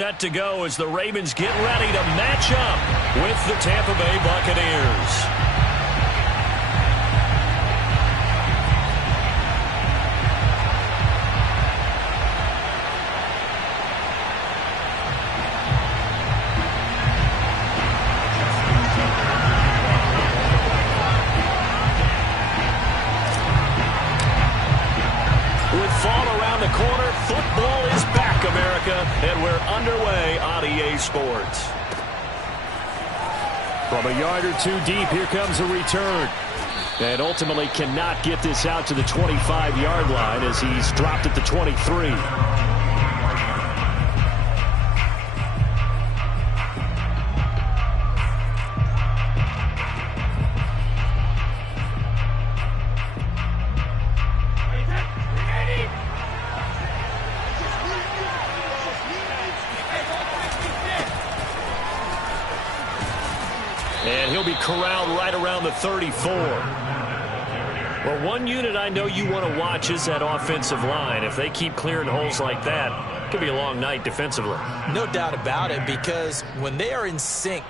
Set to go as the Ravens get ready to match up with the Tampa Bay Buccaneers. Football is back, America, and we're underway on EA Sports. From a yard or two deep, here comes a return. And ultimately cannot get this out to the 25-yard line as he's dropped at the 23. And he'll be corralled right around the 34. Well, one unit I know you want to watch is that offensive line. If they keep clearing holes like that, it could be a long night defensively. No doubt about it, because when they are in sync,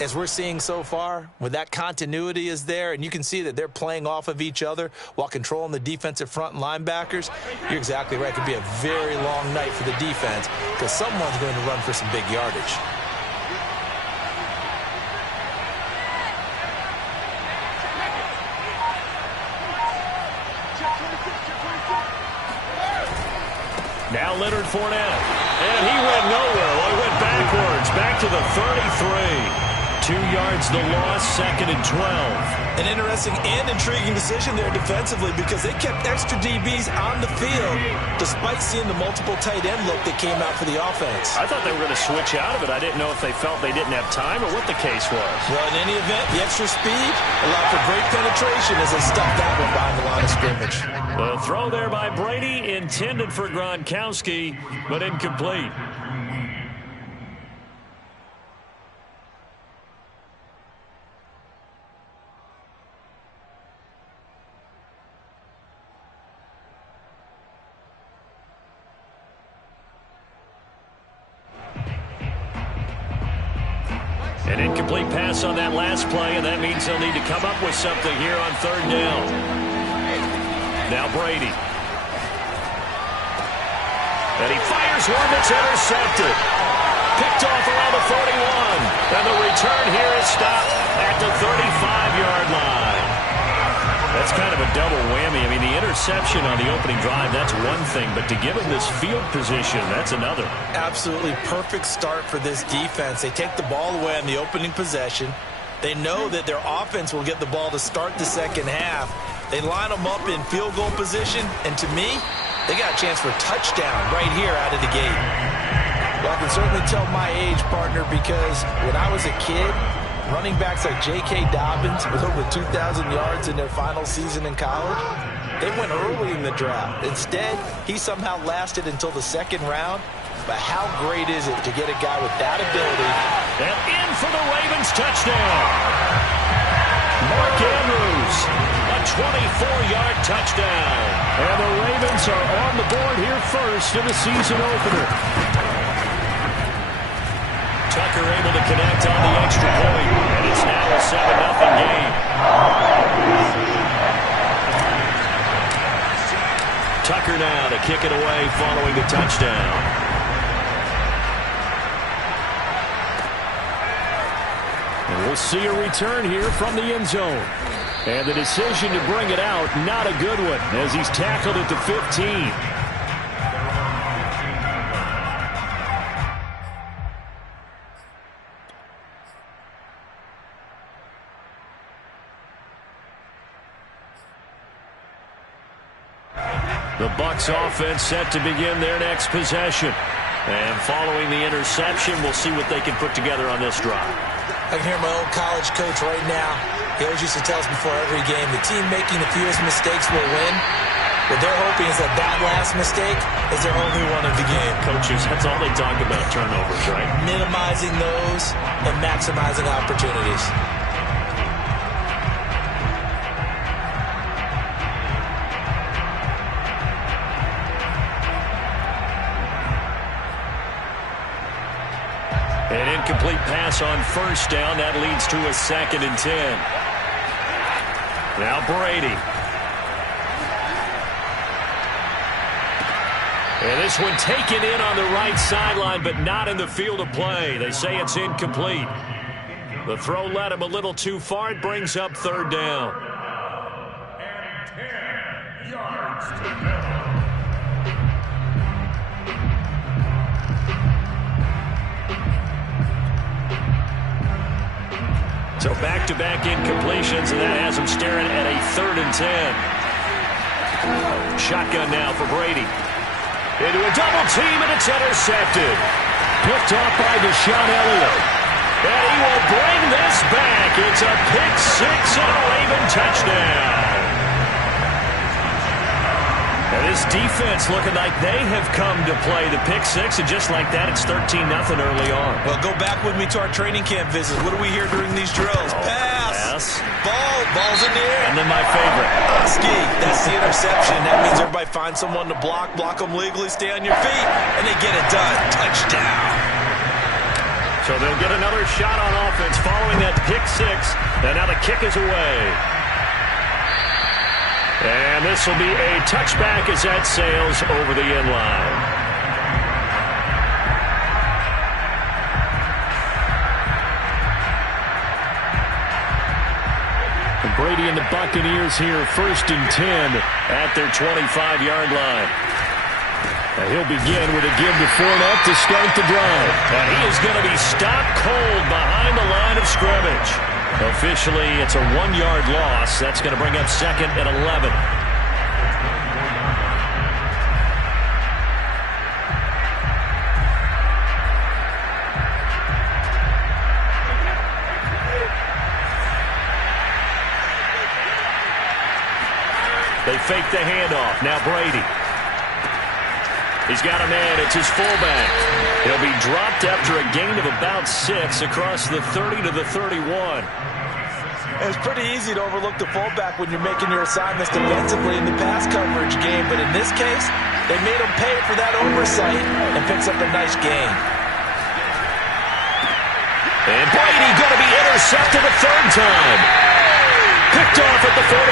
as we're seeing so far, when that continuity is there, and you can see that they're playing off of each other while controlling the defensive front and linebackers, you're exactly right. It could be a very long night for the defense because someone's going to run for some big yardage. Now Leonard Fournette. And he went nowhere. Well, he went backwards. Back to the 33. 2 yards the loss, 2nd and 12. An interesting and intriguing decision there defensively because they kept extra DBs on the field despite seeing the multiple tight end look that came out for the offense. I thought they were going to switch out of it. I didn't know if they felt they didn't have time or what the case was. Well, in any event, the extra speed allowed for great penetration as they stuffed that one behind the line of scrimmage. The throw there by Brady intended for Gronkowski, but incomplete. An incomplete pass on that last play, and that means they'll need to come up with something here on 3rd down. Now Brady. And he fires one that's intercepted. Picked off around the 41. And the return here is stopped at the 35-yard line. That's kind of a double whammy. I mean, the interception on the opening drive, that's one thing. But to give him this field position, that's another. Absolutely perfect start for this defense. They take the ball away on the opening possession. They know that their offense will get the ball to start the second half. They line them up in field goal position. And to me, they got a chance for a touchdown right here out of the gate. Well, I can certainly tell my age, partner, because when I was a kid, running backs like J.K. Dobbins with over 2,000 yards in their final season in college, they went early in the draft. Instead, he somehow lasted until the 2nd round. But how great is it to get a guy with that ability? And in for the Ravens touchdown. Mark Andrews, a 24-yard touchdown. And the Ravens are on the board here first in the season opener. Tucker able to connect on the extra point, and it's now a 7-0 game. Tucker now to kick it away following the touchdown. And we'll see a return here from the end zone. And the decision to bring it out, not a good one, as he's tackled at the 15. The Bucs offense set to begin their next possession. And following the interception, we'll see what they can put together on this drive. I can hear my old college coach right now. He always used to tell us before every game, the team making the fewest mistakes will win. What they're hoping is that that last mistake is their only one of the game. Coaches, that's all they talk about, turnovers, right? Minimizing those and maximizing opportunities. An incomplete pass on first down. That leads to a 2nd and 10. Now Brady. And this one taken in on the right sideline, but not in the field of play. They say it's incomplete. The throw led him a little too far. It brings up 3rd down. And 10 yards to go. So back-to-back incompletions, and that has him staring at a 3rd and 10. Shotgun now for Brady. Into a double team, and it's intercepted. Picked off by Deshaun Elliott. And he will bring this back. It's a pick 6 and a Raven touchdown. And this defense looking like they have come to play the pick 6, and just like that, it's 13-0 early on. Well, go back with me to our training camp visits. What do we hear during these drills? Pass. Ball's in the air. And then my favorite. Oski. That's the interception. That means everybody finds someone to block them legally, stay on your feet, and they get it done. Touchdown. So they'll get another shot on offense following that pick 6. And now the kick is away. And this will be a touchback as that sails over the end line. And Brady and the Buccaneers here, 1st and 10 at their 25-yard line. And he'll begin with a give to Fournette to start the drive. And he is going to be stopped cold behind the line of scrimmage. Officially, it's a 1-yard loss. That's going to bring up 2nd and 11. They fake the handoff. Now Brady. He's got a man. It's his fullback. He'll be dropped after a gain of about 6 across the 30 to the 31. It's pretty easy to overlook the fullback when you're making your assignments defensively in the pass coverage game, but in this case, they made him pay for that oversight and picks up a nice gain. And Brady going to be intercepted a 3rd time. Picked off at the 45.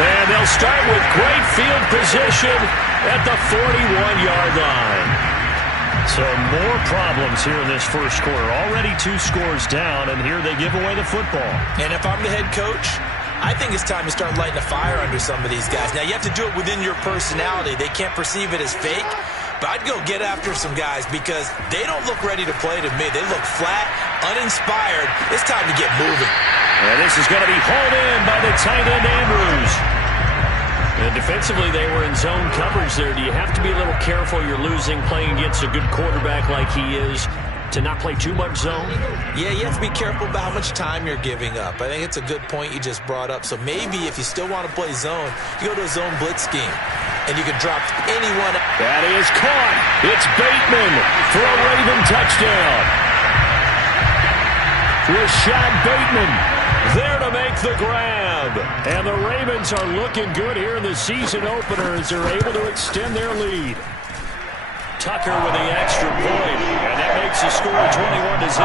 And they'll start with great field position at the 41-yard line. So more problems here in this first quarter. Already 2 scores down, and here they give away the football. And if I'm the head coach, I think it's time to start lighting a fire under some of these guys. Now, you have to do it within your personality. They can't perceive it as fake. But I'd go get after some guys because they don't look ready to play to me. They look flat, uninspired. It's time to get moving. And this is going to be hauled in by the tight end, Andrews. And defensively, they were in zone coverage there. Do you have to be a little careful? You're losing playing against a good quarterback like he is to not play too much zone? Yeah, you have to be careful about how much time you're giving up. I think it's a good point you just brought up. So maybe if you still want to play zone, you go to a zone blitz scheme. And you can drop anyone. That is caught. It's Bateman for a Raven touchdown. Rashad Bateman there to make the grab. And the Ravens are looking good here in the season opener as they're able to extend their lead. Tucker with the extra point, and that makes the score 21-0.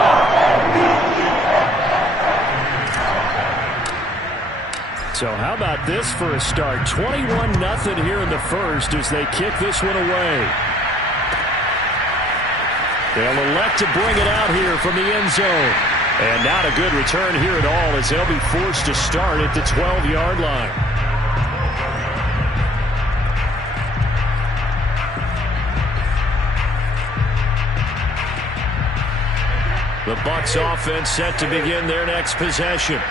So how about this for a start? 21-0 here in the first as they kick this one away. They'll elect to bring it out here from the end zone. And not a good return here at all as they'll be forced to start at the 12-yard line. The Bucs offense set to begin their next possession.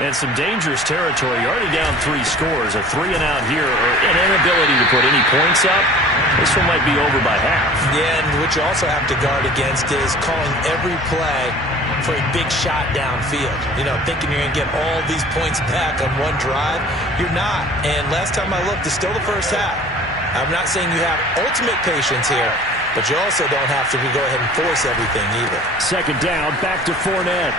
And some dangerous territory. You're already down 3 scores. A 3-and-out here, or an inability to put any points up. This one might be over by half. Yeah, and what you also have to guard against is calling every play for a big shot downfield. You know, thinking you're going to get all these points back on one drive. You're not. And last time I looked, it's still the first half. I'm not saying you have ultimate patience here, but you also don't have to go ahead and force everything either. 2nd down, back to Fournette.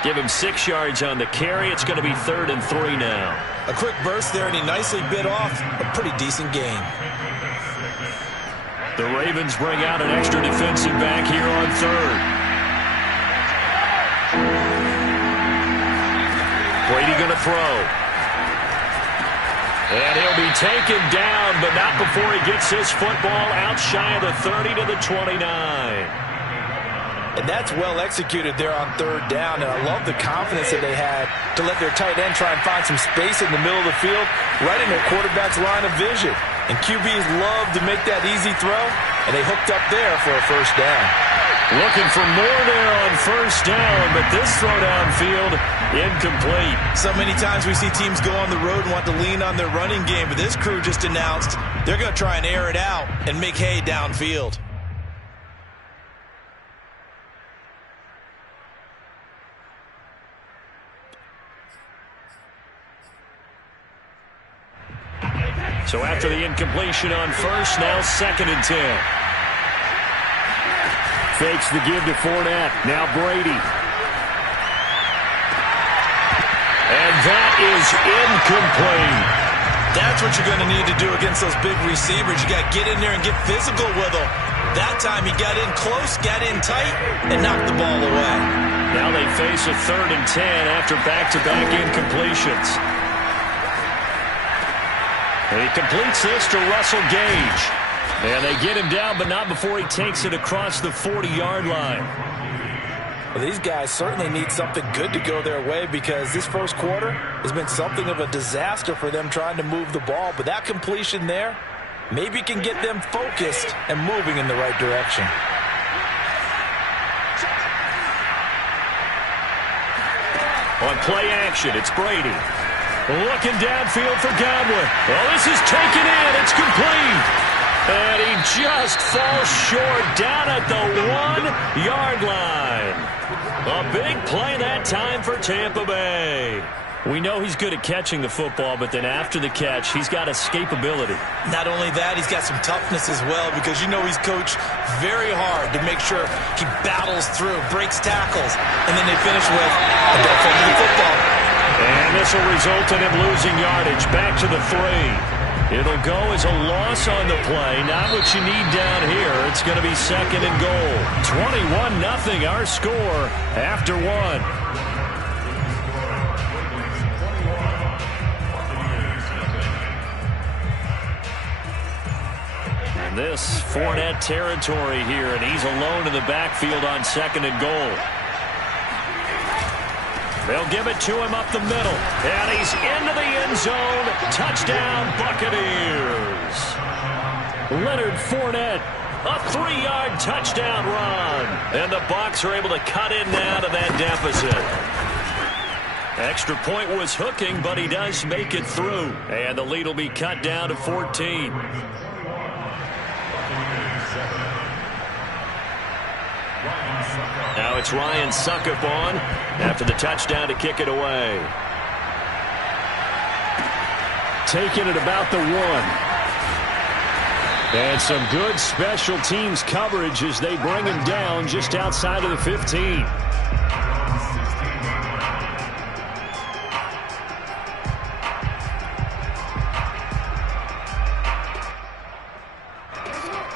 Give him 6 yards on the carry. It's going to be 3rd and 3 now. A quick burst there, and he nicely bit off a pretty decent gain. The Ravens bring out an extra defensive back here on third. Brady going to throw. And he'll be taken down, but not before he gets his football out shy of the 30 to the 29. And that's well executed there on third down. And I love the confidence that they had to let their tight end try and find some space in the middle of the field, right in their quarterback's line of vision. And QBs love to make that easy throw, and they hooked up there for a first down. Looking for more there on first down, but this throw downfield, incomplete. So many times we see teams go on the road and want to lean on their running game, but this crew just announced they're going to try and air it out and make hay downfield. So after the incompletion on first, now 2nd and 10. Fakes the give to Fournette. Now Brady. And that is incomplete. That's what you're going to need to do against those big receivers. You got to get in there and get physical with them. That time he got in close, got in tight, and knocked the ball away. Now they face a 3rd and 10 after back-to-back incompletions. And he completes this to Russell Gage. And they get him down, but not before he takes it across the 40-yard line. Well, these guys certainly need something good to go their way because this first quarter has been something of a disaster for them trying to move the ball. But that completion there maybe can get them focused and moving in the right direction. On play action, it's Brady. Looking downfield for Godwin. Well, this is taken in. It's complete. And he just falls short down at the 1-yard line. A big play that time for Tampa Bay. We know he's good at catching the football, but then after the catch, he's got escapability. Not only that, he's got some toughness as well because you know he's coached very hard to make sure he battles through, breaks tackles, and then they finish with a don't fumble the football. And this will result in him losing yardage back to the 3. It'll go as a loss on the play. Not what you need down here. It's going to be 2nd and goal. 21-0 our score after 1. And this Fournette territory here, and he's alone in the backfield on 2nd and goal. They'll give it to him up the middle. And he's into the end zone. Touchdown, Buccaneers. Leonard Fournette, a 3-yard touchdown run. And the Bucs are able to cut in now to that deficit. Extra point was hooking, but he does make it through. And the lead will be cut down to 14. Now it's Ryan Suckup on after the touchdown to kick it away. Taking it about the 1. And some good special teams coverage as they bring him down just outside of the 15.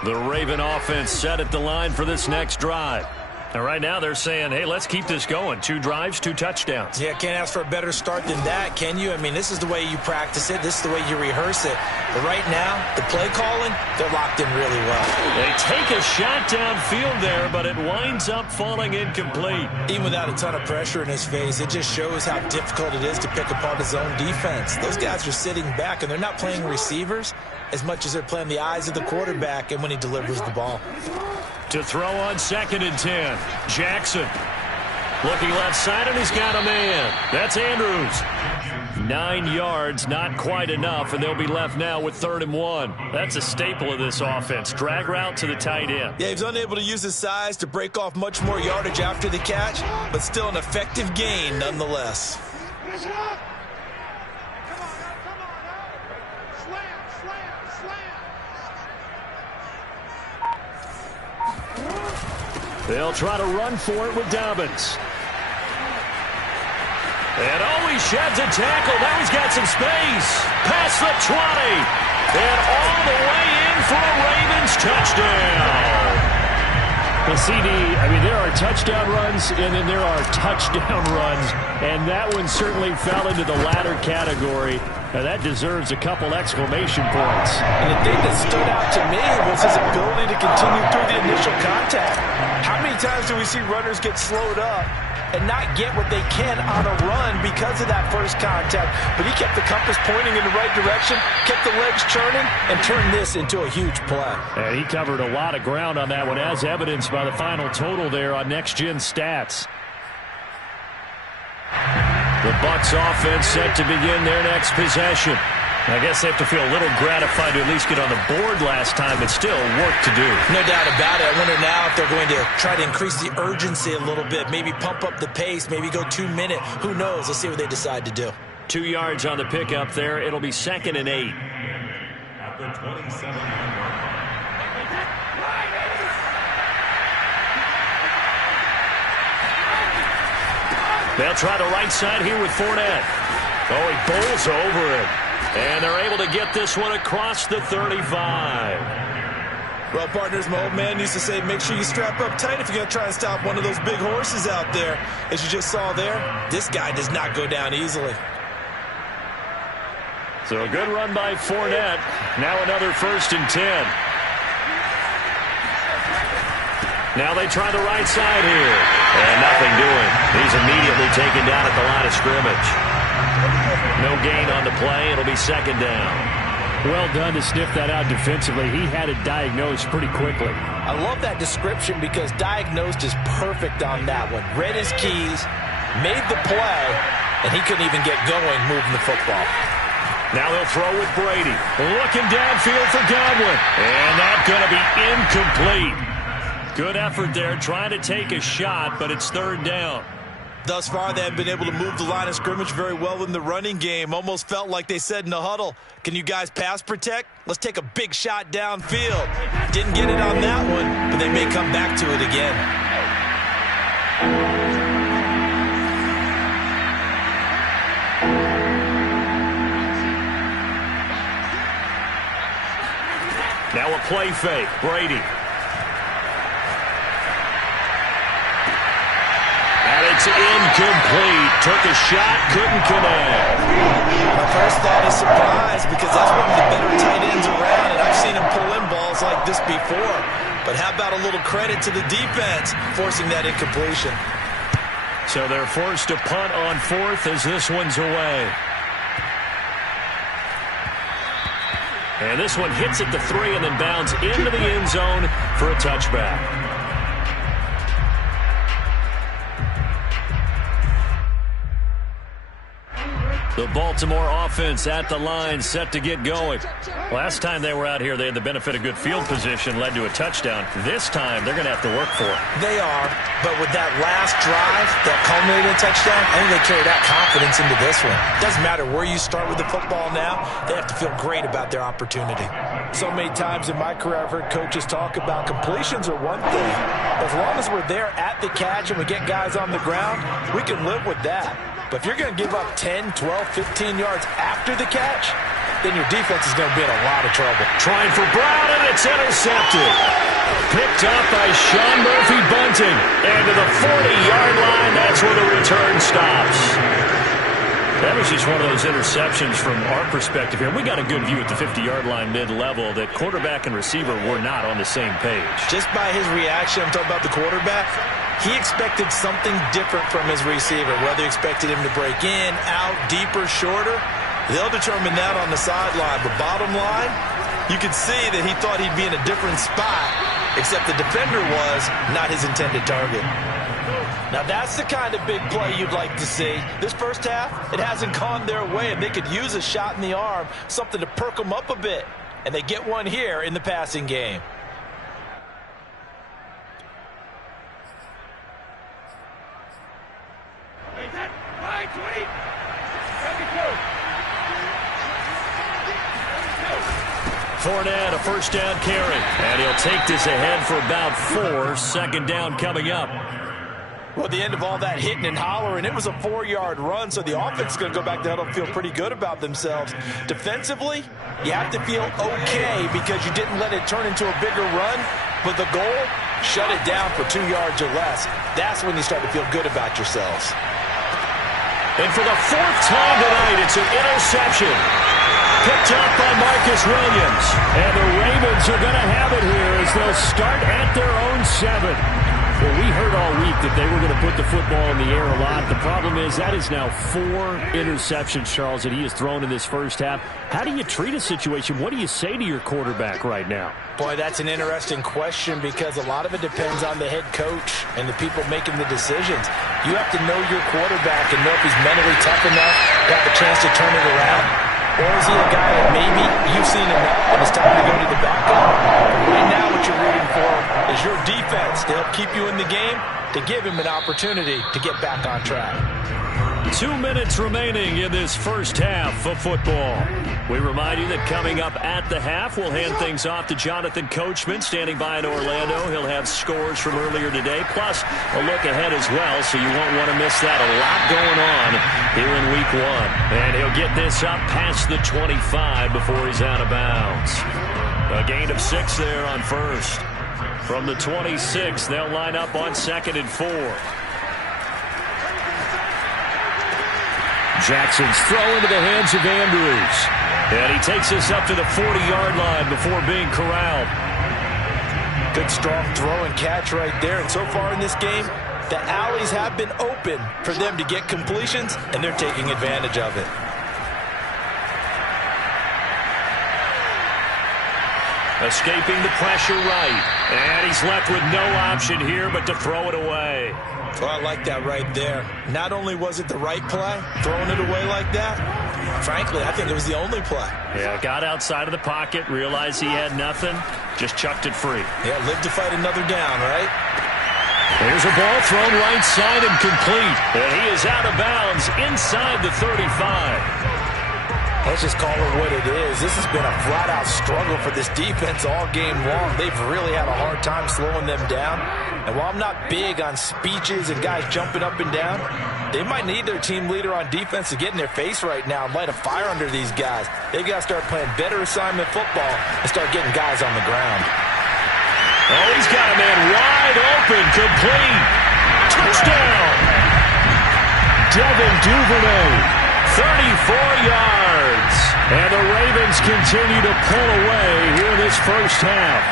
The Raven offense set at the line for this next drive. And right now they're saying, hey, let's keep this going. 2 drives, 2 touchdowns. Yeah, can't ask for a better start than that, can you? I mean, this is the way you practice it. This is the way you rehearse it. But right now, the play calling, they're locked in really well. They take a shot downfield there, but it winds up falling incomplete. Even without a ton of pressure in his face, it just shows how difficult it is to pick apart his own defense. Those guys are sitting back, and they're not playing receivers as much as they're playing the eyes of the quarterback and when he delivers the ball. To throw on 2nd and 10. Jackson looking left side, and he's got a man. That's Andrews. 9 yards, not quite enough, and they'll be left now with 3rd and 1. That's a staple of this offense. Drag route to the tight end. Yeah, he's unable to use his size to break off much more yardage after the catch, but still an effective gain nonetheless. They'll try to run for it with Dobbins. And he sheds a tackle. Now he's got some space. Past the 20. And all the way in for a Ravens touchdown. Well, CD, I mean, there are touchdown runs, and then there are touchdown runs, and that one certainly fell into the latter category. Now, that deserves a couple exclamation points. And the thing that stood out to me was his ability to continue through the initial contact. How many times do we see runners get slowed up and not get what they can on a run because of that first contact? But he kept the compass pointing in the right direction, kept the legs churning, and turned this into a huge play. And he covered a lot of ground on that one, as evidenced by the final total there on Next Gen Stats. The Bucs offense set to begin their next possession. I guess they have to feel a little gratified to at least get on the board last time, but still work to do. No doubt about it. I wonder now if they're going to try to increase the urgency a little bit, maybe pump up the pace, maybe go 2 minute. Who knows? Let's see what they decide to do. 2 yards on the pickup there. It'll be 2nd and 8. At the 27-yard line. They'll try the right side here with Fournette. Oh, he bowls over him. And they're able to get this one across the 35. Well, partners, my old man used to say, make sure you strap up tight if you're going to try and stop one of those big horses out there. As you just saw there, this guy does not go down easily. So a good run by Fournette. Now another 1st and 10. Now they try the right side here. And nothing doing. He's immediately taken down at the line of scrimmage. No gain on the play. It'll be 2nd down. Well done to sniff that out defensively. He had it diagnosed pretty quickly. I love that description because diagnosed is perfect on that one. Read his keys, made the play, and he couldn't even get going moving the football. Now they'll throw with Brady. Looking downfield for Godwin. And that's going to be incomplete. Good effort there, trying to take a shot, but it's 3rd down. Thus far, they have been able to move the line of scrimmage very well in the running game. Almost felt like they said in the huddle, can you guys pass protect? Let's take a big shot downfield. Didn't get it on that one, but they may come back to it again. Now a play fake. Brady. And it's incomplete. Took a shot, couldn't connect. My first thought is surprise because that's one of the better tight ends around, and I've seen him pull in balls like this before. But how about a little credit to the defense forcing that incompletion? So they're forced to punt on 4th as this one's away. And this one hits at the 3 and then bounds into the end zone for a touchback. The Baltimore offense at the line, set to get going. Last time they were out here, they had the benefit of good field position, led to a touchdown. This time, they're going to have to work for it. They are, but with that last drive that culminated in a touchdown, I think they carry that confidence into this one. Doesn't matter where you start with the football now, they have to feel great about their opportunity. So many times in my career, I've heard coaches talk about completions are one thing. As long as we're there at the catch and we get guys on the ground, we can live with that. But if you're going to give up 10, 12, 15 yards after the catch, then your defense is going to be in a lot of trouble. Trying for Brown, and it's intercepted. Picked up by Sean Murphy-Bunting. And to the 40-yard line, that's where the return stops. That was just one of those interceptions from our perspective here. We got a good view at the 50-yard line mid-level that quarterback and receiver were not on the same page. Just by his reaction, I'm talking about the quarterback, he expected something different from his receiver, whether he expected him to break in, out, deeper, shorter. They'll determine that on the sideline. But bottom line, you could see that he thought he'd be in a different spot, except the defender was not his intended target. Now, that's the kind of big play you'd like to see. This first half, it hasn't gone their way, and they could use a shot in the arm, something to perk them up a bit. And they get one here in the passing game. Fournette, a first down carry. And he'll take this ahead for about 4. 2nd down coming up. Well, at the end of all that hitting and hollering, it was a 4-yard run, so the offense is going to go back to huddle and feel pretty good about themselves. Defensively, you have to feel okay because you didn't let it turn into a bigger run, but the goal, shut it down for 2 yards or less. That's when you start to feel good about yourselves. And for the 4th time tonight, it's an interception. Picked up by Marcus Williams. And the Ravens are going to have it here as they'll start at their own 7. Well, we heard all week that they were going to put the football in the air a lot. The problem is that is now 4 interceptions, Charles, that he has thrown in this first half. How do you treat a situation? What do you say to your quarterback right now? Boy, that's an interesting question because a lot of it depends on the head coach and the people making the decisions. You have to know your quarterback and know if he's mentally tough enough to have a chance to turn it around. Or is he a guy that maybe you've seen enough and it's time to go to the backup? Right now what you're rooting for is your defense to help keep you in the game, to give him an opportunity to get back on track. 2 minutes remaining in this first half of football. We remind you that coming up at the half, we'll hand things off to Jonathan Coachman, standing by in Orlando. He'll have scores from earlier today, plus a look ahead as well, so you won't want to miss that. A lot going on here in Week 1. And he'll get this up past the 25 before he's out of bounds. A gain of 6 there on first. From the 26, they'll line up on 2nd and 4. Jackson's throw into the hands of Andrews. And he takes us up to the 40-yard line before being corralled. Good strong throw and catch right there. And so far in this game, the alleys have been open for them to get completions, and they're taking advantage of it. Escaping the pressure right. And he's left with no option here but to throw it away. Well, I like that right there. Not only was it the right play, throwing it away like that, frankly, I think it was the only play. Yeah, got outside of the pocket, realized he had nothing, just chucked it free. Yeah, live to fight another down, right? There's a ball thrown right side and complete. And he is out of bounds inside the 35. Let's just call it what it is. This has been a flat-out struggle for this defense all game long. They've really had a hard time slowing them down. And while I'm not big on speeches and guys jumping up and down, they might need their team leader on defense to get in their face right now and light a fire under these guys. They've got to start playing better assignment football and start getting guys on the ground. Oh, he's got a man wide open, complete. Touchdown! Devin Duvernay. 34 yards. And the Ravens continue to pull away here in this first half.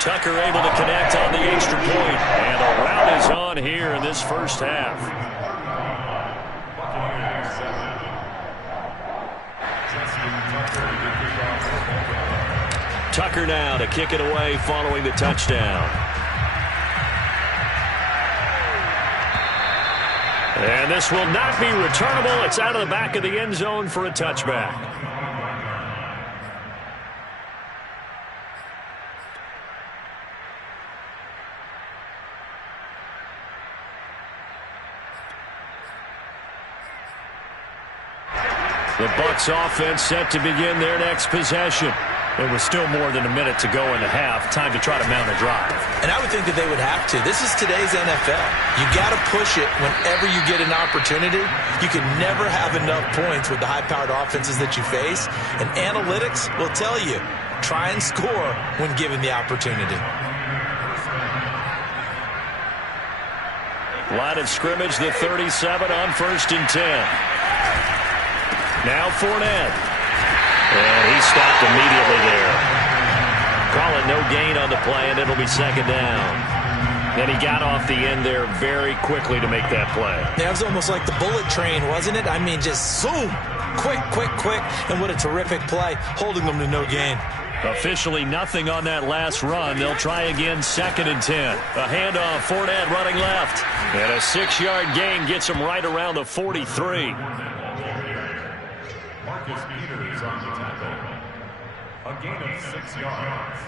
Tucker able to connect on the extra point. And the rout is on here in this first half. Tucker now to kick it away following the touchdown. And this will not be returnable. It's out of the back of the end zone for a touchback. The Bucs offense set to begin their next possession. There was still more than a minute to go in the half. Time to try to mount a drive. And I would think that they would have to. This is today's NFL. You got to push it whenever you get an opportunity. You can never have enough points with the high-powered offenses that you face. And analytics will tell you, try and score when given the opportunity. Line of scrimmage, the 37 on 1st and 10. Now Fournette. And he stopped immediately there. Call it no gain on the play, and it'll be 2nd down. And he got off the end there very quickly to make that play. That was almost like the bullet train, wasn't it? I mean, just zoom. Quick, quick, quick. And what a terrific play, holding them to no gain. Officially nothing on that last run. They'll try again 2nd and 10. A handoff, Fournette running left. And a 6-yard gain gets him right around the 43. A gain of 6 yards.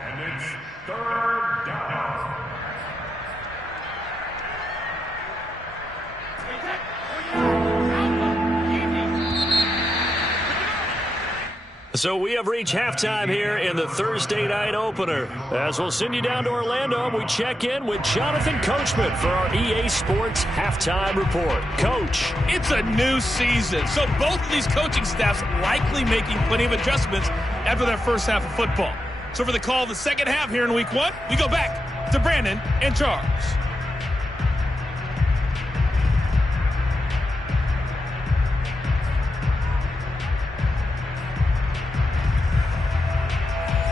And it's 3rd down. So we have reached halftime here in the Thursday night opener. As we'll send you down to Orlando, we check in with Jonathan Coachman for our EA Sports Halftime Report. Coach. It's a new season, so both of these coaching staffs likely making plenty of adjustments after their first half of football. So for the call of the second half here in Week 1, we go back to Brandon and Charles.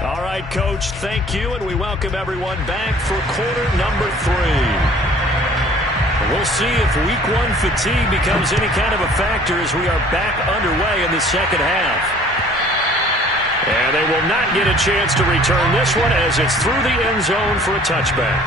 All right, Coach, thank you, and we welcome everyone back for quarter number 3. We'll see if Week 1 fatigue becomes any kind of a factor as we are back underway in the second half. And they will not get a chance to return this one as it's through the end zone for a touchback.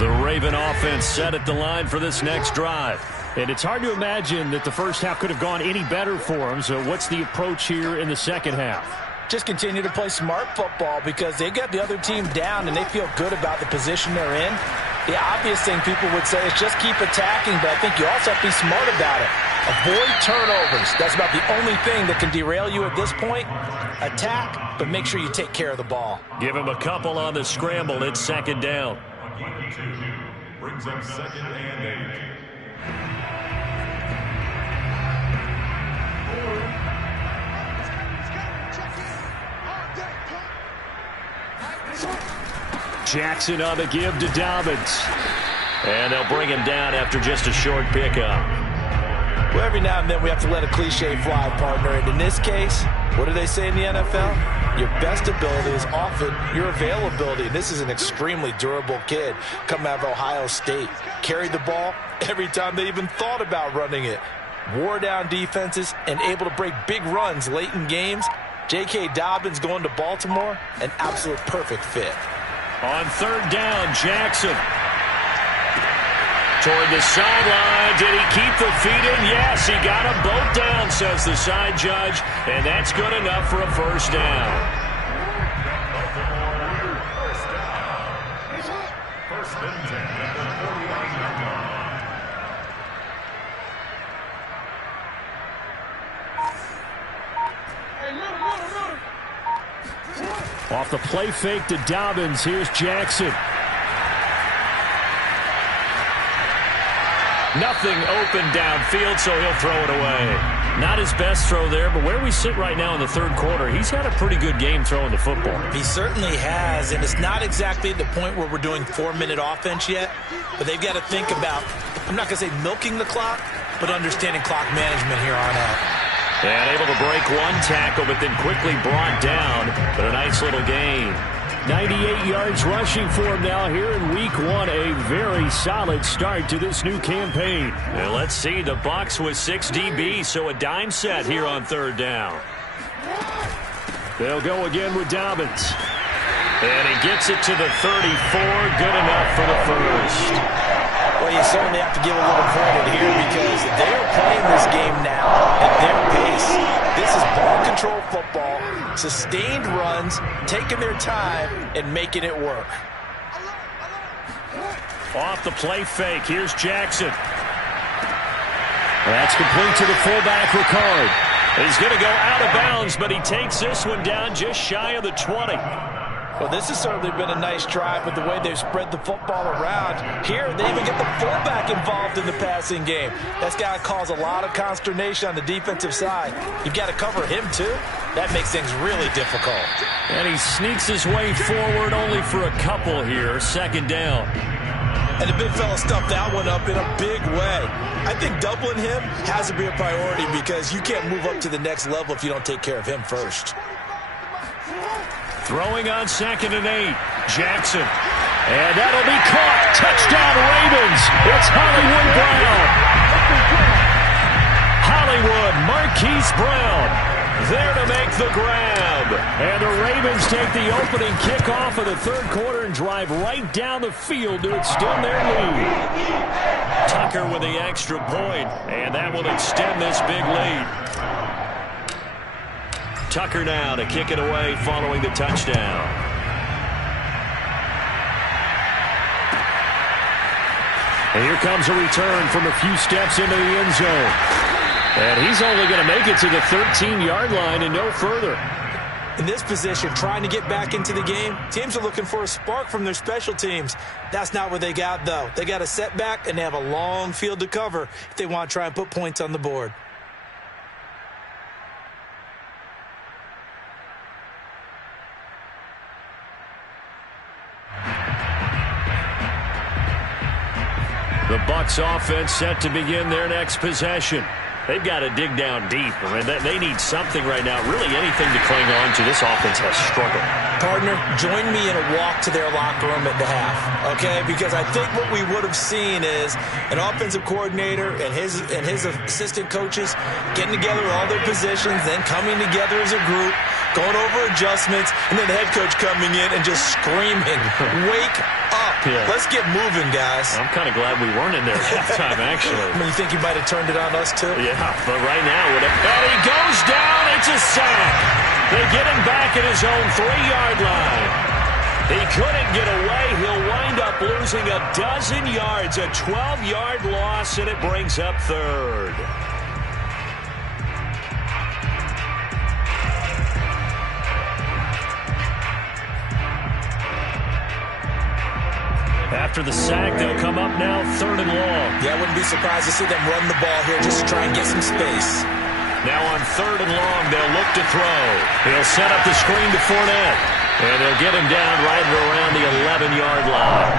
The Raven offense set at the line for this next drive. And it's hard to imagine that the first half could have gone any better for them. So what's the approach here in the second half? Just continue to play smart football because they got the other team down and they feel good about the position they're in. The obvious thing people would say is just keep attacking, but I think you also have to be smart about it. Avoid turnovers. That's about the only thing that can derail you at this point. Attack, but make sure you take care of the ball. Give him a couple on the scramble. It's second down. Brings up 2nd and 8. Jackson on the give to Dobbins. And they'll bring him down after just a short pickup. Well, every now and then we have to let a cliche fly, partner. And in this case, what do they say in the NFL? Your best ability is often your availability. This is an extremely durable kid coming out of Ohio State. Carried the ball every time they even thought about running it. Wore down defenses and able to break big runs late in games. J.K. Dobbins going to Baltimore, an absolute perfect fit. On third down, Jackson. Toward the sideline. Did he keep the feet in? Yes, he got them both down, says the side judge. And that's good enough for a first down. First and 10 at the 49-yard line. Off the play fake to Dobbins. Here's Jackson. Nothing open downfield, so he'll throw it away. Not his best throw there, but where we sit right now in the third quarter, he's had a pretty good game throwing the football. He certainly has, and it's not exactly at the point where we're doing 4-minute offense yet, but they've got to think about, I'm not going to say milking the clock, but understanding clock management here on out. And able to break one tackle, but then quickly brought down, but a nice little gain. 98 yards rushing for him now here in Week 1. A very solid start to this new campaign. And let's see, the Bucs with 6 DBs, so a dime set here on third down. They'll go again with Dobbins. And he gets it to the 34. Good enough for the first. Well, you certainly have to give a little credit here because they are playing this game now at their pace. This is ball control football, sustained runs, taking their time, and making it work. Off the play fake, here's Jackson. That's complete to the fullback, Ricard. He's going to go out of bounds, but he takes this one down just shy of the 20. Well, this has certainly been a nice drive with the way they've spread the football around. Here, they even get the fullback involved in the passing game. That's got to cause a lot of consternation on the defensive side. You've got to cover him, too. That makes things really difficult. And he sneaks his way forward only for a couple here. Second down. And the big fella stuffed that one up in a big way. I think doubling him has to be a priority because you can't move up to the next level if you don't take care of him first. Throwing on 2nd and 8. Jackson. And that'll be caught. Touchdown Ravens. It's Hollywood Brown. Hollywood Marquise Brown there to make the grab. And the Ravens take the opening kickoff of the third quarter and drive right down the field to extend their lead. Tucker with the extra point, and that will extend this big lead. Tucker now to kick it away following the touchdown. And here comes a return from a few steps into the end zone. And he's only going to make it to the 13-yard line and no further. In this position, trying to get back into the game, teams are looking for a spark from their special teams. That's not what they got, though. They got a setback, and they have a long field to cover if they want to try and put points on the board. The Bucs offense set to begin their next possession. They've got to dig down deep. I mean, they need something right now, really anything to cling on to. This offense has struggled. Partner, join me in a walk to their locker room at the half, okay? Because I think what we would have seen is an offensive coordinator and his assistant coaches getting together with all their positions, then coming together as a group, going over adjustments, and then the head coach coming in and just screaming, wake up. Yeah. Let's get moving, guys. I'm kind of glad we weren't in there at halftime, actually. I mean, you think he might have turned it on us, too? Yeah, but right now, and he goes down. It's a sack. They get him back at his own 3-yard line. He couldn't get away. He'll wind up losing a dozen yards, a 12-yard loss, and it brings up third. After the sack, they'll come up now 3rd and long. Yeah, I wouldn't be surprised to see them run the ball here just to try and get some space. Now on 3rd and long, they'll look to throw. He'll set up the screen to Fournette. And they'll get him down right around the 11-yard line.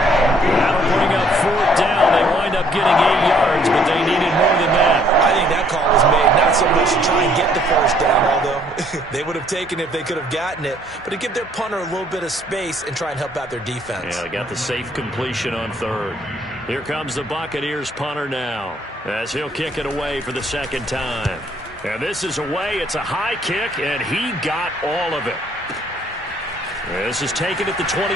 That'll bring up 4th down. They wind up getting 8 yards, but they needed more than that. I think that call was made not so much to try and get the 1st down, although they would have taken it if they could have gotten it, but to give their punter a little bit of space and try and help out their defense. Yeah, they got the safe completion on 3rd. Here comes the Buccaneers punter now, as he'll kick it away for the 2nd time. And this is away. It's a high kick, and he got all of it. This is taken at the 23.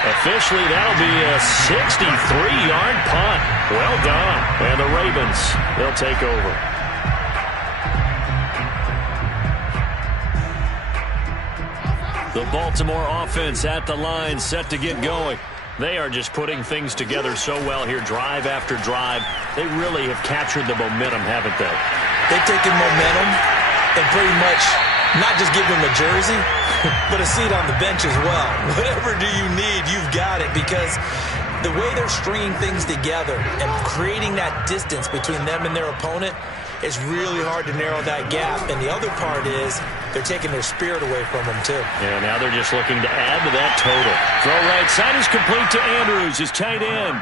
Officially, that'll be a 63-yard punt. Well done. And the Ravens, they'll take over. The Baltimore offense at the line, set to get going. They are just putting things together so well here, drive after drive. They really have captured the momentum, haven't they? They've taken momentum and pretty much not just give them a jersey, but a seat on the bench as well. Whatever do you need, you've got it, because the way they're stringing things together and creating that distance between them and their opponent is really hard to narrow that gap. And the other part is they're taking their spirit away from them, too. Yeah, now they're just looking to add to that total. Throw right side is complete to Andrews, his tight end.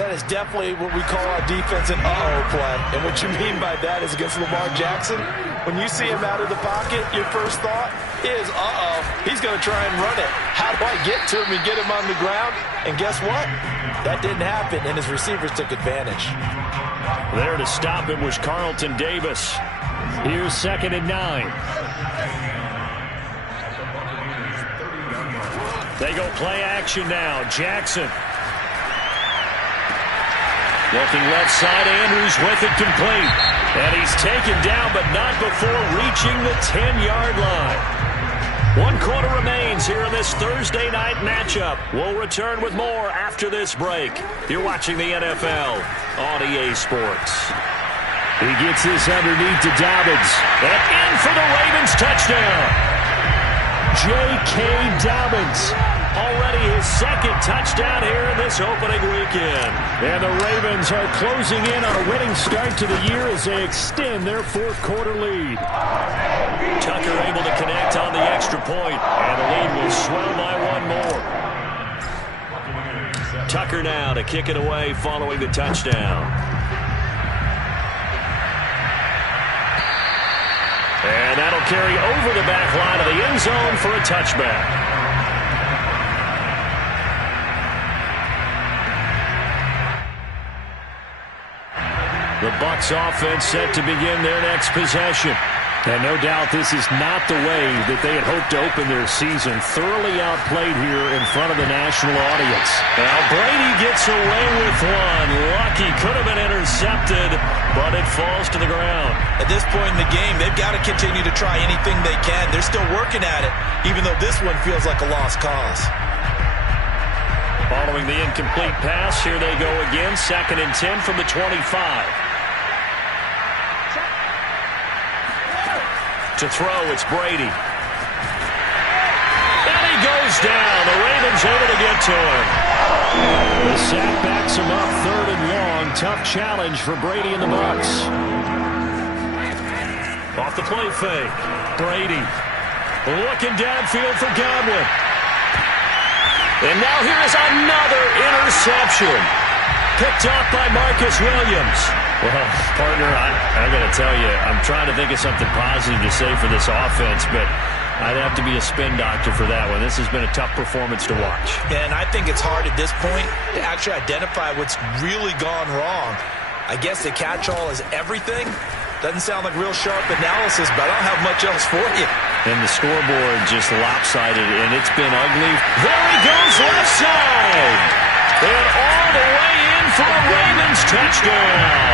That is definitely what we call our defense an uh-oh play. And what you mean by that is against Lamar Jackson, when you see him out of the pocket, your first thought is, uh-oh, he's going to try and run it. How do I get to him and get him on the ground? And guess what? That didn't happen, and his receivers took advantage. There to stop him was Carlton Davis. Here's 2nd and 9. They go play action now. Jackson. Looking left side, Andrews with it complete. And he's taken down, but not before reaching the 10-yard line. 1 quarter remains here in this Thursday night matchup. We'll return with more after this break. You're watching the NFL on EA Sports. He gets this underneath to Dobbins. And in for the Ravens touchdown. J.K. Dobbins. Already his 2nd touchdown here in this opening weekend. And the Ravens are closing in on a winning start to the year as they extend their 4th quarter lead. Tucker able to connect on the extra point, and the lead will swell by 1 more. Tucker now to kick it away following the touchdown. And that'll carry over the back line of the end zone for a touchback. The Bucs offense set to begin their next possession. And no doubt this is not the way that they had hoped to open their season. Thoroughly outplayed here in front of the national audience. Now Brady gets away with one. Lucky, could have been intercepted, but it falls to the ground. At this point in the game, they've got to continue to try anything they can. They're still working at it, even though this one feels like a lost cause. Following the incomplete pass, here they go again. 2nd and 10 from the 25. To throw, it's Brady. And he goes down. The Ravens able to get to him. The sack backs him up, 3rd and long. Tough challenge for Brady and the Bucs. Off the play fake. Brady looking downfield for Godwin. And now here's another interception. Picked off by Marcus Williams. Well, partner, I got to tell you, I'm trying to think of something positive to say for this offense, but I'd have to be a spin doctor for that one. This has been a tough performance to watch. And I think it's hard at this point to actually identify what's really gone wrong. I guess the catch-all is everything. Doesn't sound like real sharp analysis, but I don't have much else for you. And the scoreboard just lopsided, and it's been ugly. There he goes, left side. And all the way in for a Ravens touchdown.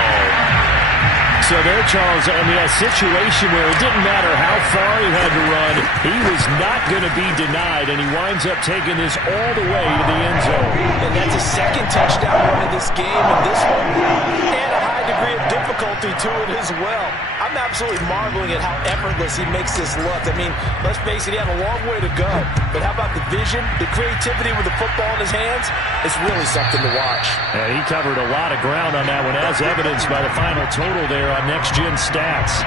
So there, Charles, I mean, a situation where it didn't matter how far he had to run, he was not going to be denied, and he winds up taking this all the way to the end zone. And that's a 2nd touchdown run of this game, and this one, and a high degree of difficulty to it as well. I'm absolutely marveling at how effortless he makes this look. I mean, let's face it, he had a long way to go. But how about the vision, the creativity with the football in his hands? It's really something to watch. And he covered a lot of ground on that one, as evidenced by the final total there on Next Gen Stats.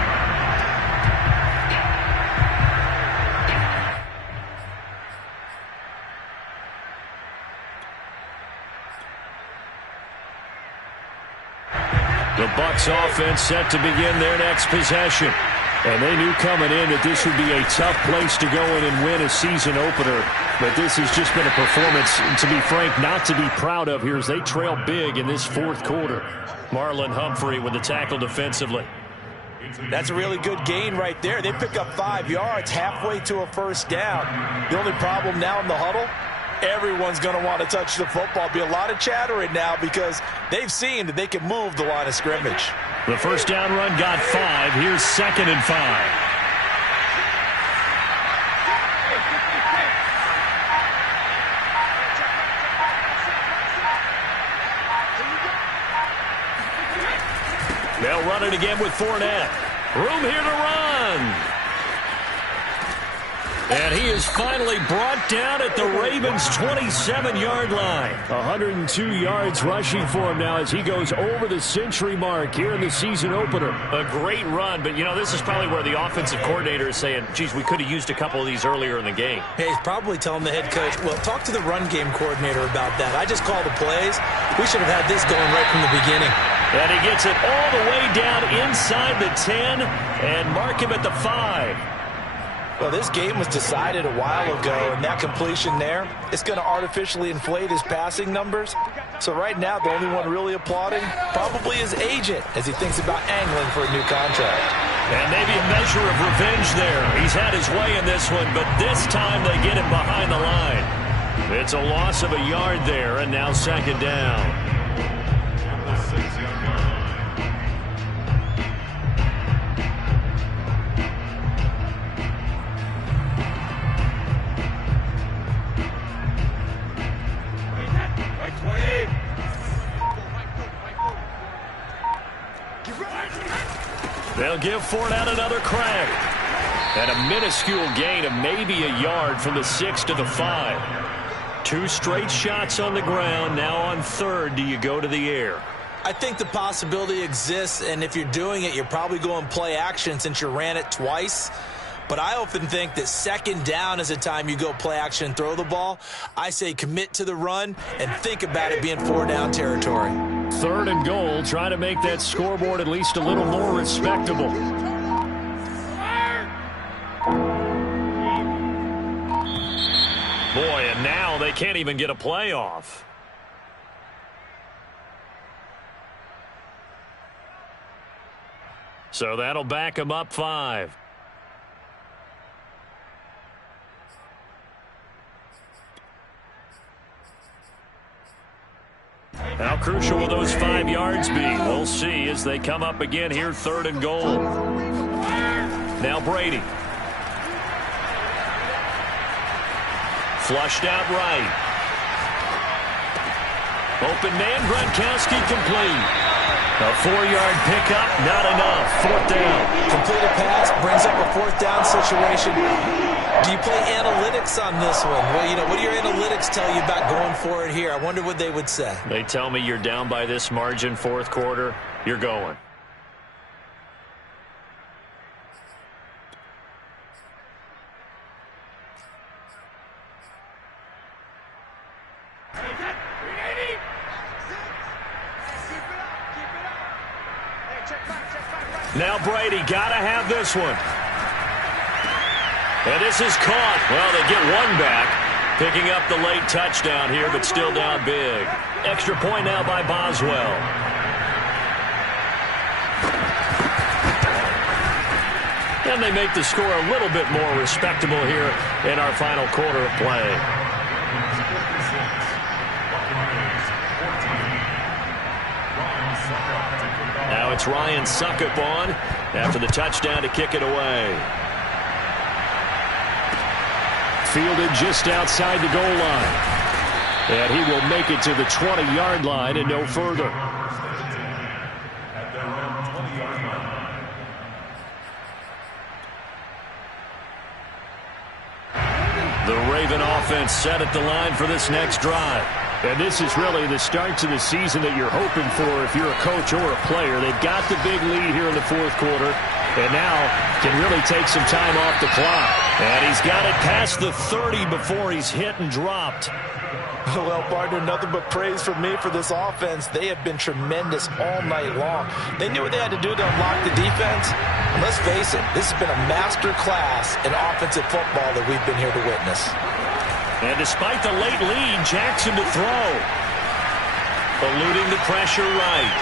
The Bucs offense set to begin their next possession. And they knew coming in that this would be a tough place to go in and win a season opener. But this has just been a performance, to be frank, not to be proud of here as they trail big in this 4th quarter. Marlon Humphrey with the tackle defensively. That's a really good gain right there. They pick up 5 yards halfway to a 1st down. The only problem now in the huddle, everyone's going to want to touch the football. Be a lot of chatter right now because they've seen that they can move the line of scrimmage. The 1st down run got 5. Here's 2nd and 5. They'll run it again with Fournette. Room here to run. And he is finally brought down at the Ravens' 27-yard line. 102 yards rushing for him now as he goes over the century mark here in the season opener. A great run, but, you know, this is probably where the offensive coordinator is saying, geez, we could have used a couple of these earlier in the game. Hey, he's probably telling the head coach, well, talk to the run game coordinator about that. I just called the plays. We should have had this going right from the beginning. And he gets it all the way down inside the 10 and mark him at the 5. Well, this game was decided a while ago, and that completion there, it's going to artificially inflate his passing numbers. So right now, the only one really applauding probably his agent as he thinks about angling for a new contract. And maybe a measure of revenge there. He's had his way in this one, but this time they get him behind the line. It's a loss of a yard there, and now 2nd down. They'll give Fournette another crack. And a minuscule gain of maybe a yard from the 6 to the 5. 2 straight shots on the ground. Now on 3rd, do you go to the air? I think the possibility exists, and if you're doing it, you're probably going play action since you ran it twice. But I often think that 2nd down is the time you go play action and throw the ball. I say commit to the run and think about it being 4-down territory. 3rd and goal, trying to make that scoreboard at least a little more respectable. Boy, and now they can't even get a playoff. So that'll back them up 5. How crucial will those 5 yards be? We'll see as they come up again here, 3rd and goal. Now Brady. Flushed out right. Open man, Gronkowski complete. A 4-yard pickup, not enough. 4th down. Completed pass brings up a 4th down situation. Do you play analytics on this one? Well, what do your analytics tell you about going for it here? I wonder what they would say. They tell me you're down by this margin, 4th quarter. You're going. Now Brady got to have this one. And this is caught. Well, they get one back. Picking up the late touchdown here, but still down big. Extra point now by Boswell. And they make the score a little bit more respectable here in our final quarter of play. Now it's Ryan Suckup on after the touchdown to kick it away. Fielded just outside the goal line. And he will make it to the 20-yard line and no further. The Raven offense set at the line for this next drive. And this is really the start to the season that you're hoping for if you're a coach or a player. They've got the big lead here in the 4th quarter, and now can really take some time off the clock. And he's got it past the 30 before he's hit and dropped. Well, partner, nothing but praise from me for this offense. They have been tremendous all night long. They knew what they had to do to unlock the defense. And let's face it, this has been a master class in offensive football that we've been here to witness. And despite the late lead, Jackson to throw. Eluding the pressure right.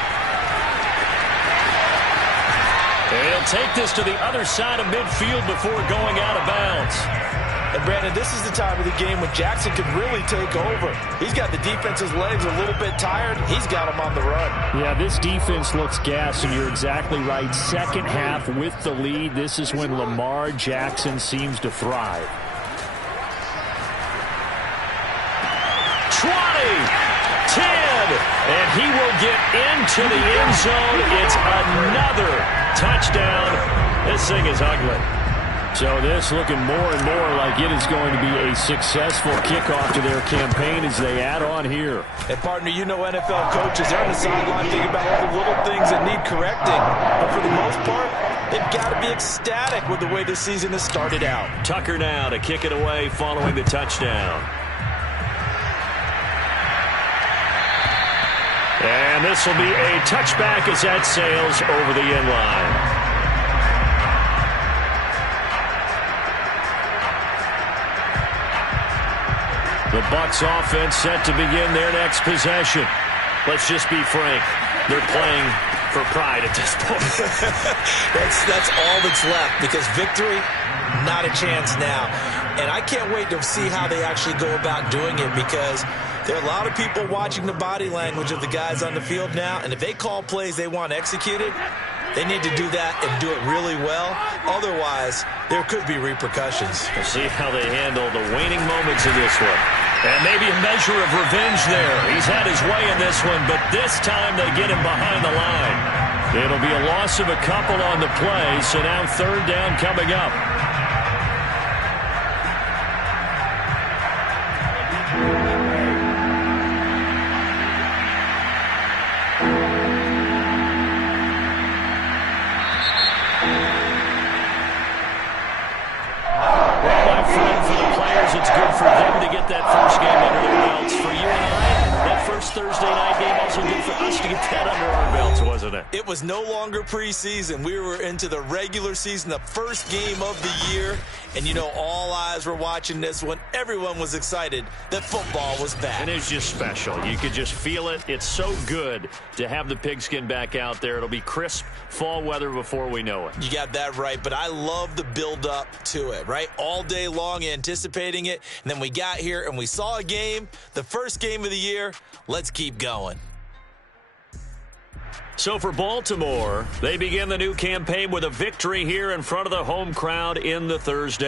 And he'll take this to the other side of midfield before going out of bounds. And, Brandon, this is the time of the game when Jackson can really take over. He's got the defense's legs a little bit tired. He's got them on the run. Yeah, this defense looks gassed, and you're exactly right. Second half with the lead, this is when Lamar Jackson seems to thrive. 20, 10, and he will get into the end zone. It's another touchdown. This thing is ugly. So this looking more and more like it is going to be a successful kickoff to their campaign as they add on here. And, partner, you know NFL coaches, they're on the sideline thinking about all the little things that need correcting. But for the most part, they've got to be ecstatic with the way this season has started out. Tucker now to kick it away following the touchdown. And this will be a touchback as that sails over the end line. The Bucs offense set to begin their next possession. Let's just be frank. They're playing for pride at this point. That's all that's left, because victory, not a chance now. And I can't wait to see how they actually go about doing it, because there are a lot of people watching the body language of the guys on the field now, and if they call plays they want executed, they need to do that and do it really well. Otherwise, there could be repercussions. We'll see how they handle the waning moments of this one. And maybe a measure of revenge there. He's had his way in this one, but this time they get him behind the line. It'll be a loss of a couple on the play, so now 3rd down coming up. It's good for them to get that first game under their belts. For you and I, that first Thursday night game also good for us to get that under our belts, wasn't it? It was no longer preseason. We were into the regular season, the first game of the year. And, you know, all eyes were watching this one. Everyone was excited that football was back. And it's just special. You could just feel it. It's so good to have the pigskin back out there. It'll be crisp fall weather before we know it. You got that right, but I love the build-up to it, right? All day long anticipating it, and then we got here and we saw a game, the first game of the year. Let's keep going. So for Baltimore, they begin the new campaign with a victory here in front of the home crowd in the Thursday